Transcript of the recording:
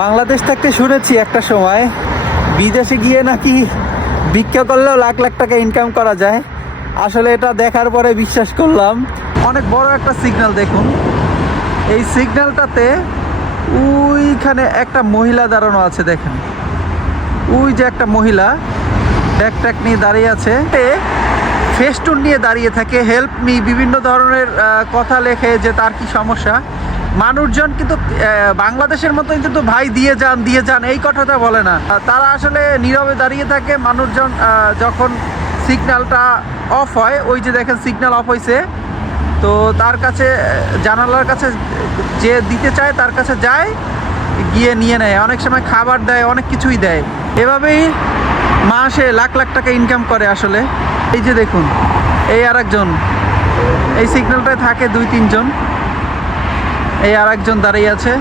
বাংলাদেশ থাকতে শুনেছি একটা সময় বিদেশে গিয়ে নাকি ভিক্ষা করলেও লাখ লাখ টাকা ইনকাম করা যায়। আসলে এটা দেখার পরে বিশ্বাস করলাম। অনেক বড় একটা সিগন্যাল দেখুন, এই সিগন্যালটাতে ওইখানে একটা মহিলা দাঁড়ানো আছে, দেখেন ওই যে একটা মহিলা ব্যাগ ট্যাগ নিয়ে দাঁড়িয়ে আছে, ফেস্টুন নিয়ে দাঁড়িয়ে থাকে, হেল্প মি বিভিন্ন ধরনের কথা লেখে যে তার কি সমস্যা। মানুষজন কিন্তু বাংলাদেশের মতোই কিন্তু ভাই দিয়ে যান এই কথাটা বলে না, তারা আসলে নীরবে দাঁড়িয়ে থাকে। মানুষজন যখন সিগন্যালটা অফ হয়, ওই যে দেখেন সিগন্যাল অফ হয়েছে, তো তার কাছে জানালার কাছে যে দিতে চায় তার কাছে যায়, গিয়ে নিয়ে নেয়। অনেক সময় খাবার দেয়, অনেক কিছুই দেয়। এভাবেই মাসে লাখ লাখ টাকা ইনকাম করে আসলে। এই যে দেখুন, এই আরেকজন, এই সিগন্যালটায় থাকে 2-3 জন, এই আরেকজন দাঁড়িয়ে আছে।